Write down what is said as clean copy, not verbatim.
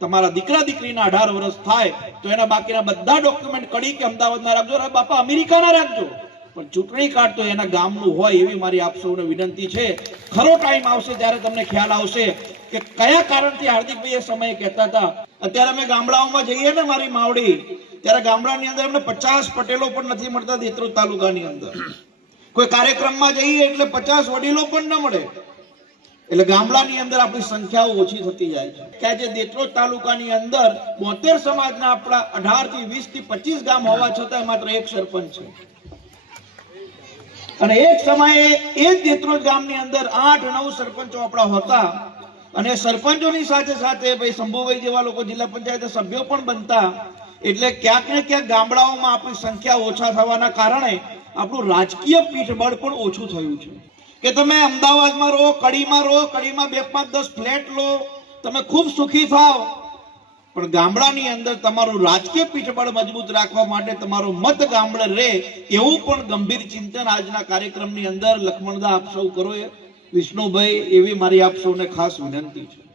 તમારા દીકરા દીકરીના 18 વર્ષ થાય તો એના બાકીના બધા ડોક્યુમેન્ટ કડી કે અમદાવાદના રાખજો, અરે બાપા અમેરિકાના રાખજો, પણ ચૂંટણી કાર્ડ તો એના ગામનું હોય એવી મારી આપ સૌને વિનંતી છે. ખરો ટાઈમ આવશે ત્યારે તમને ખ્યાલ આવશે કે કયા કારણથી હાર્દિકભાઈ એ સમયે કહેતા હતા. અત્યારે અમે ગામડાઓમાં જઈએ ને મારી માવડી, ત્યારે ગામડાની અંદર અમને 50 પટેલો પણ નથી મળતા. દેત્રોદ તાલુકાની અંદર કોઈ કાર્યક્રમમાં જઈએ એટલે 50 વડીલો પણ ન મળે. એટલે ગામડાની અંદર આપણી સંખ્યાઓ ઓછી થતી જાય છે. કે આજે દેત્રોદ તાલુકાની અંદર 72 સમાજના આપણા 18 થી 20 થી 25 ગામ હોવા છતાં માત્ર એક સરપંચ છે. અને એક સમયે એ જ દેત્રોદ ગામની અંદર 8-9 સરપંચો આપણા હતા. અને સરપંચોની સાથે સાથે ભાઈ શંભુભાઈ જેવા લોકો જિલ્લા પંચાયત સભ્યો પણ બનતા. એટલે ક્યાંક ને ક્યાંક ગામડાઓમાં આપણી સંખ્યા ઓછા થવાના કારણે આપણું રાજકીય પીઠબળ પણ ઓછું થયું છે. કે તમે અમદાવાદમાં રહો, કડીમાં 2, 5, 10 ફ્લેટ લો, તમે ખૂબ સુખી થાવ, પણ ગામડાની અંદર તમારું રાજકીય પીઠબળ મજબૂત રાખવા માટે તમારો મત ગામડે રહે એવું પણ ગંભીર ચિંતન આજના કાર્યક્રમની અંદર લખમણદા આપ સૌ કરો. વિષ્ણુભાઈ, એવી મારી આપ સૌને ખાસ વિનંતી છે.